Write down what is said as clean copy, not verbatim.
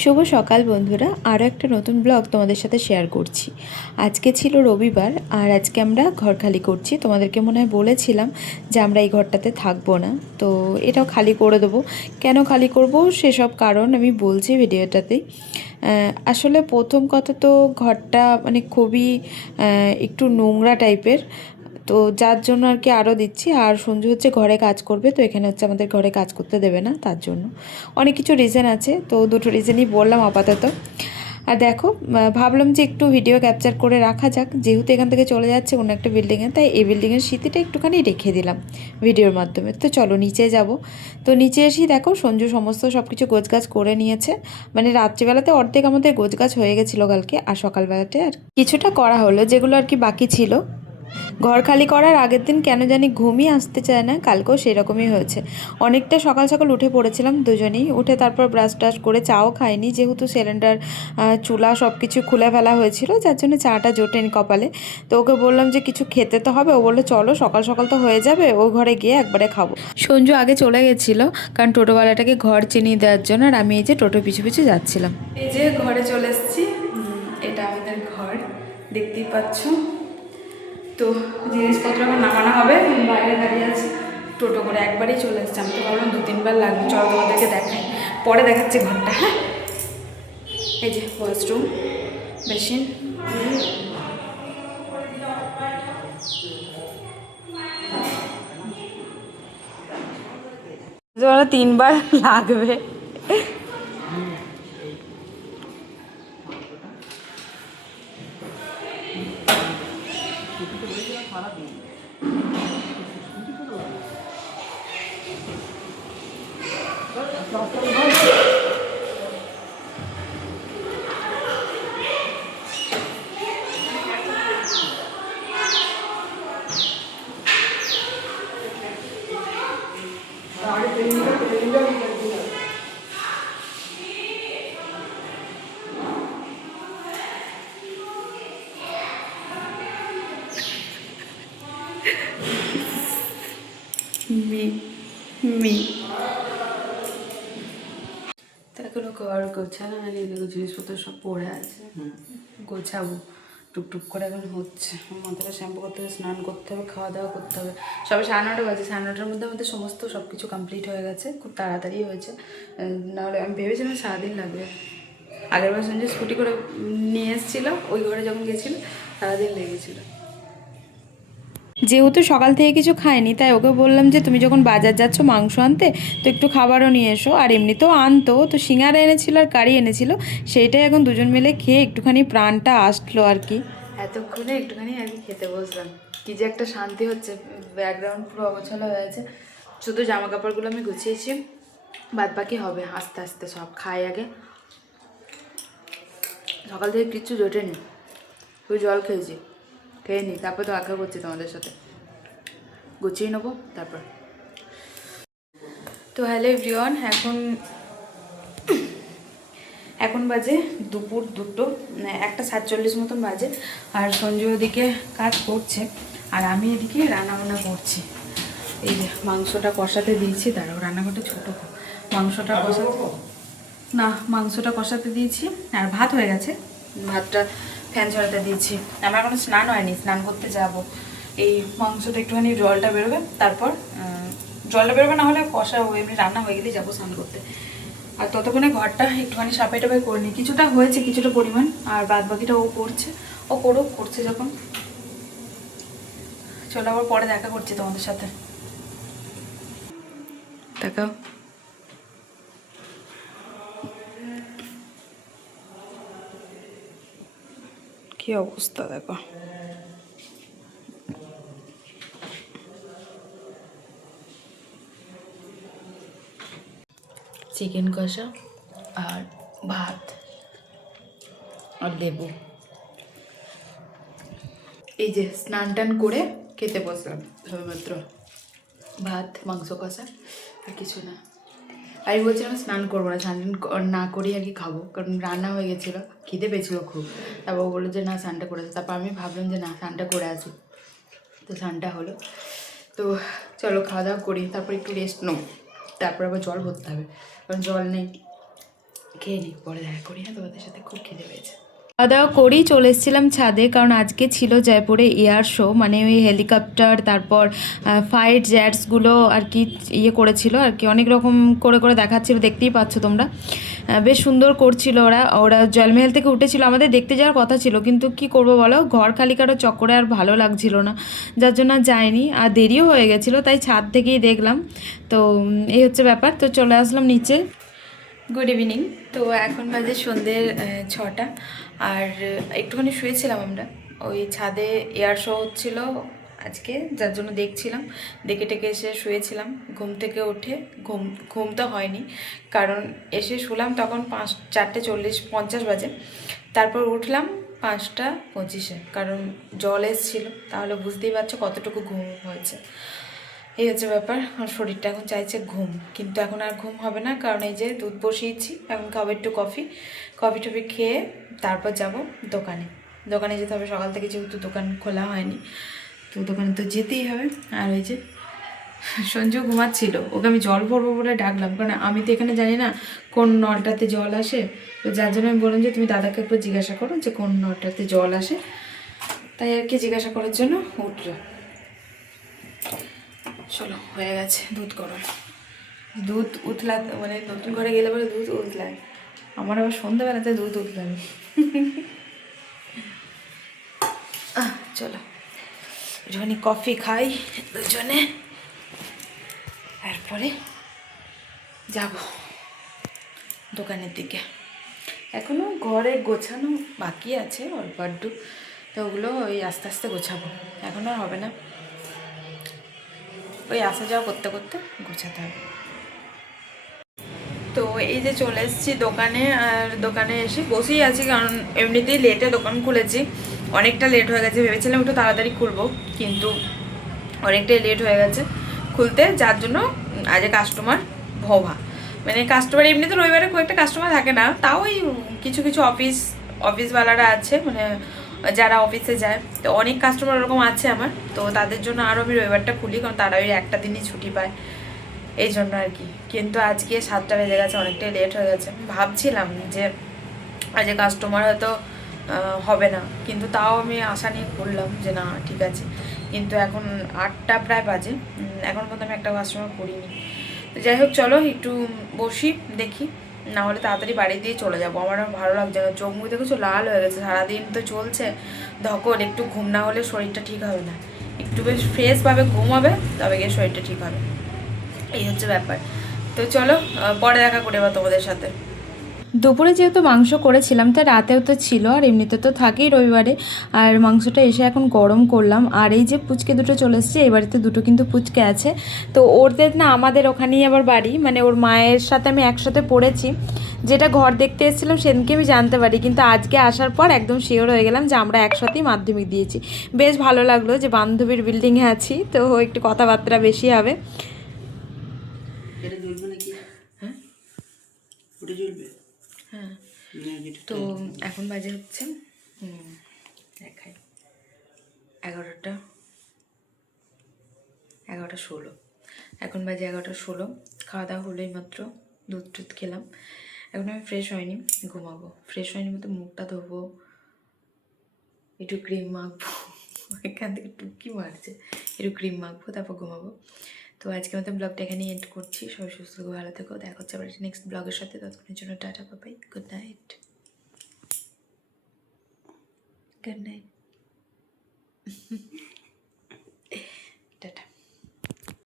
শুভ সকাল বন্ধুরা, আরও একটা নতুন ব্লগ তোমাদের সাথে শেয়ার করছি। আজকে ছিল রবিবার আর আজকে আমরা ঘর খালি করছি। তোমাদেরকে মনে হয় বলেছিলাম যে আমরা এই ঘরটাতে থাকবো না, তো এটাও খালি করে দেবো। কেন খালি করব সেসব কারণ আমি বলছি ভিডিওটাতেই। আসলে প্রথম কথা তো ঘরটা মানে খুবই একটু নোংরা টাইপের, তো যার জন্য আর কি আরও দিচ্ছি। আর সঞ্জু হচ্ছে ঘরে কাজ করবে, তো এখানে হচ্ছে আমাদের ঘরে কাজ করতে দেবে না, তার জন্য অনেক কিছু রিজন আছে, তো দুটো রিজনই বললাম আপাতত। আর দেখো, ভাবলাম যে একটু ভিডিও ক্যাপচার করে রাখা যাক, যেহেতু এখান থেকে চলে যাচ্ছে অন্য একটা বিল্ডিংয়ে, তাই এই বিল্ডিংয়ের স্মৃতিটা একটুখানি রেখে দিলাম ভিডিওর মাধ্যমে। তো চলো নিচে যাব। তো নিচে এসেই দেখো সঞ্জু সমস্ত সব কিছু গোছগাছ করে নিয়েছে। মানে রাত্রিবেলাতে অর্ধেক আমাদের গোছগাছ হয়ে গেছিলো কালকে, আর সকালবেলাতে আর কিছুটা করা হলো যেগুলো আর কি বাকি ছিল। ঘর খালি করার আগের দিন কেন জানি ঘুমই আসতে চায় না, কালকেও সেরকমই হয়েছে। অনেকটা সকাল সকাল উঠে পড়েছিলাম দুজনেই, উঠে তারপর ব্রাশ টাশ করে চাও খাইনি, যেহেতু সিলিন্ডার চুলা সব কিছু খুলে ফেলা হয়েছিল, যার জন্য চাটা জোটেনি কপালে। তো ওকে বললাম যে কিছু খেতে তো হবে, ও বললো চলো সকাল সকাল তো হয়ে যাবে, ওই ঘরে গিয়ে একবারে খাবো। সঞ্জু আগে চলে গেছিলো কারণ টোটোওয়ালাটাকে ঘর চিনিয়ে দেওয়ার জন্য, আর আমি এই যে টোটো পিছু পিছু যাচ্ছিলাম। এই যে ঘরে চলে এসেছি, এটা আমাদের ঘর, দেখতেই পাচ্ছ। তো জিনিসপত্র আমার নামানো হবে, বাইরে দাঁড়িয়ে আছে টোটো করে, একবারেই চলে এসছে। আমি তো ভাবলাম 2-3 বার লাগবে, চলো তোমাদেরকে দেখাই, পরে দেখাচ্ছি ঘরটা। হ্যাঁ, এই যে ওয়াশরুম, বেসিন, 3বার লাগবে। মি মি তো এখনো ঘর গোছানো হয়নি, দেখো জিনিসপত্র সব পড়ে আছে, গোছাবো টুকটুক করে। এখন হচ্ছে মাথাটা শ্যাম্পু করতে হবে, স্নান করতে হবে, খাওয়া দাওয়া করতে হবে। সবে 9:30 বাজে, 9:30টার মধ্যে আমাদের সমস্ত সব কিছু কমপ্লিট হয়ে গেছে, খুব তাড়াতাড়ি হয়েছে। নাহলে আমি ভেবেছিলাম সারাদিন লাগবে। আগের বার সঞ্জয় স্কুটি করে নিয়ে এসেছিলো, ওই ঘরে যখন গেছিলো সারাদিন লেগেছিলো। যেহেতু সকাল থেকে কিছু খায়নি, তাই ওকে বললাম যে তুমি যখন বাজার যাচ্ছ মাংস আনতে, তো একটু খাবারও নিয়ে এসো। আর এমনিতেও আনতো, তো সিঙ্গারা এনেছিল আর কারি এনেছিল, সেইটাই এখন দুজন মিলে খেয়ে একটুখানি প্রাণটা আসলো আর কি। এতক্ষণে একটুখানি আর কি খেতে বসলাম, কি যে একটা শান্তি হচ্ছে। ব্যাকগ্রাউন্ড পুরো অগোছালো হয়ে আছে, শুধু জামা কাপড়গুলো আমি গুছিয়েছি, বাদ বাকি হবে আস্তে আস্তে। সব খাই আগে, সকাল থেকে কিচ্ছু জোটেনি, শুধু জল খেয়েছি, খেয়ে নিই, তারপর তো আঁকা করছি তোমাদের সাথে, গুছিয়ে নেবো তারপর। তো হ্যালো এভরিওয়ান, এখন বাজে দুপুর 2টো, 1:47 মতন বাজে। আর সঞ্জু ওদিকে কাজ করছে আর আমি এদিকে রান্নাবান্না করছি। এই যে মাংসটা কষাতে দিয়েছি, দাঁড়াও রান্নাঘরটা ছোটো, মাংসটা কষাতে দিয়েছি। আর ভাত হয়ে গেছে, ভাতটা ফ্যান ঝরাতে দিয়েছি। আমার এখনো স্নান হয়নি, স্নান করতে যাব। এই মাংসটা একটুখানি জলটা বেরোবে, তারপর জলটা বেরোবে, না হলে কষা এমনি রান্না হয়ে গেলেই যাবো স্নান করতে। আর ততক্ষণে ঘরটা একটুখানি সাফাই টাফাই করে নিই, কিছুটা হয়েছে কিছুটা পরিমাণ, আর বাদ বাকিটা ও করছে, ও করছে যখন। চলো আবার পরে দেখা করছি তোমাদের সাথে, দেখাও। কি অবস্থা দেখো, চিকেন কষা আর ভাত আর লেবু। এই যে স্নান টান করে খেতে বসলাম সবেমাত্র, ভাত মাংস কষা আর কিছু না। আমি বলছিলাম স্নান করবো না, স্নান না করেই আর কি খাবো, কারণ রান্না হয়ে গেছিলো, খিদে পেয়েছিলো খুব। তারপর বললো যে না স্নানটা করে আসি, তারপর আমি ভাবলাম যে না স্নানটা করে আসি, তো স্নানটা হলো। তো চলো খাওয়া দাওয়া করি, তারপর একটু রেস্ট নেবো, তারপর আবার জল ভরতে হবে, কারণ জল নেই। খেয়ে নিই, পরে দেখা করি। হ্যাঁ, তোমাদের সাথে খুব খিদে পেয়েছে। খাওয়া দাওয়া করেই চলে এসেছিলাম ছাদে, কারণ আজকে ছিল জয়পুরে এয়ার শো, মানে ওই হেলিকপ্টার, তারপর ফাইট জেটসগুলো আর কি ইয়ে করেছিল আর কি, অনেক রকম করে করে দেখাচ্ছিল, দেখতেই পাচ্ছ তোমরা। বেশ সুন্দর করছিল ওরা ওরা জলমহল থেকে উঠেছিল, আমাদের দেখতে যাওয়ার কথা ছিল, কিন্তু কি করব বলো, ঘর খালি কারো চক্করে আর ভালো লাগছিল না, যার জন্য যায়নি, আর দেরিও হয়ে গেছিলো, তাই ছাদ থেকেই দেখলাম। তো এই হচ্ছে ব্যাপার। তো চলে আসলাম নিচে। Good evening. তো এখন বাজে সন্ধ্যের 6টা, আর একটুখানি শুয়েছিলাম আমরা, ওই ছাদে এয়ার শো হচ্ছিল আজকে, যার জন্য দেখছিলাম, দেখে টেকে এসে শুয়েছিলাম। ঘুম থেকে উঠে ঘুম তো হয়নি, কারণ এসে শুলাম তখন 4:40-50 বাজে, তারপর উঠলাম 5টা 25-এ, কারণ জল এসেছিলো, তাহলে বুঝতেই পারছো কতটুকু ঘুম হয়েছে। এই হচ্ছে ব্যাপার। আমার শরীরটা এখন চাইছে ঘুম, কিন্তু এখন আর ঘুম হবে না, কারণ এই যে দুধ বসিয়েছি, এখন খাবো একটু কফি টফি খেয়ে তারপর যাব দোকানে যেতে হবে, সকাল থেকে যেহেতু দোকান খোলা হয়নি, তো দোকানে তো যেতেই হবে। আর ওই যে সঞ্জু ঘুমাচ্ছিল, ওকে আমি জল ভরবো বলে ডাকলাম, কারণ আমি তো এখানে জানি না কোন নলটাতে জল আসে, তো যার জন্য আমি বললাম যে তুমি দাদাকে একটু জিজ্ঞাসা করো যে কোন নলটাতে জল আসে, তাই আর কি জিজ্ঞাসা করার জন্য উঠলো। চলো, হয়ে গেছে দুধ গরম। দুধ উতলা, মানে নতুন ঘরে গেলে পরে দুধ উতলায়, আমার আবার সন্ধ্যাবেলাতে দুধ উতলায়। চলো যখনই কফি খাই দুজনে, তারপরে যাব দোকানের দিকে। এখনও ঘরে গোছানো বাকি আছে অল্প আধটু, তো ওগুলো ওই আস্তে আস্তে গোছাবো, এখন আর হবে না, ওই আসা যাওয়া করতে করতে গোছাতে হবে। তো এই যে চলে এসেছি দোকানে, আর দোকানে এসে বসেই আছি, কারণ এমনিতেই লেটে দোকান খুলেছি, অনেকটা লেট হয়ে গেছে, ভেবেছিলাম একটু তাড়াতাড়ি খুলবো, কিন্তু অনেকটাই লেট হয়ে গেছে খুলতে, যার জন্য আজ কাস্টমার ভোভা, মানে কাস্টমার এমনি তো রবিবারে খুব একটা কাস্টমার থাকে না, তাও ওই কিছু কিছু অফিসওয়ালারা আছে, মানে যারা অফিসে যায়, তো অনেক কাস্টমার ওরকম আছে আমার, তো তাদের জন্য আরও আমি রবিবারটা খুলি, কারণ তারা ওই একটা দিনই ছুটি পায়, এই জন্য আর কি। কিন্তু আজকে 7টা বেজে গেছে, অনেকটাই লেট হয়ে গেছে, ভাবছিলাম যে আজ কাস্টমার হয়তো হবে না, কিন্তু তাও আমি আশা নিয়ে করলাম যে না ঠিক আছে, কিন্তু এখন 8টা প্রায় বাজে, এখন পর্যন্ত আমি একটা কাস্টমার করিনি। তো যাই হোক, চলো একটু বসি, দেখি, না হলে তাড়াতাড়ি বাড়ি দিয়ে চলে যাবো, আমার ভালো লাগছে না, চোখ মুখ দেখেছো লাল হয়ে গেছে, সারাদিন তো চলছে ধকল, একটু ঘুম না হলে শরীরটা ঠিক হবে না, একটু বেশ ফ্রেশভাবে ঘুম হবে, তবে গিয়ে শরীরটা ঠিক হবে, এই হচ্ছে ব্যাপার। তো চলো পরে দেখা করে বা তোমাদের সাথে। দুপুরে যেহেতু মাংস করেছিলাম, তা রাতেও তো ছিল, আর এমনিতে তো থাকেই রবিবারে, আর মাংসটা এসে এখন গরম করলাম, আর এই যে পুচকে দুটো চলে এসছে, এই বাড়িতে দুটো কিন্তু পুচকে আছে, তো ওদের না আমাদের ওখানেই আবার বাড়ি, মানে ওর মায়ের সাথে আমি একসাথে পড়েছি, যেটা ঘর দেখতে এসেছিলাম সেদিনকে আমি জানতে পারি, কিন্তু আজকে আসার পর একদম শিওর হয়ে গেলাম যে আমরা একসাথেই মাধ্যমিক দিয়েছি। বেশ ভালো লাগলো যে বান্ধবীর বিল্ডিংয়ে আছি, তো একটু কথাবার্তা বেশি হবে। হ্যাঁ, হ্যাঁ। তো এখন বাজে হচ্ছে দেখাই 11টা 16, এখন বাজে 11টা 16, খাওয়া দাওয়া হলোই মাত্র, দুধ টুধ খেলাম, এখন আমি ফ্রেশ হয়নি, ঘুমাবো, ফ্রেশ হয়নি মতো মুখটা ধোবো, একটু ক্রিম মাখবো, এখান থেকে টুকি মারছে, একটু ক্রিম মাখবো, তারপর ঘুমাবো। তো আজকে মতো ব্লগটা এখানেই এন্ড করছি, সবাই সুস্থ থাকো, ভালো থেকো, দেখা হচ্ছে আবার নেক্সট ব্লগের সাথে, ততক্ষণের জন্য tata bye, good night. Good night.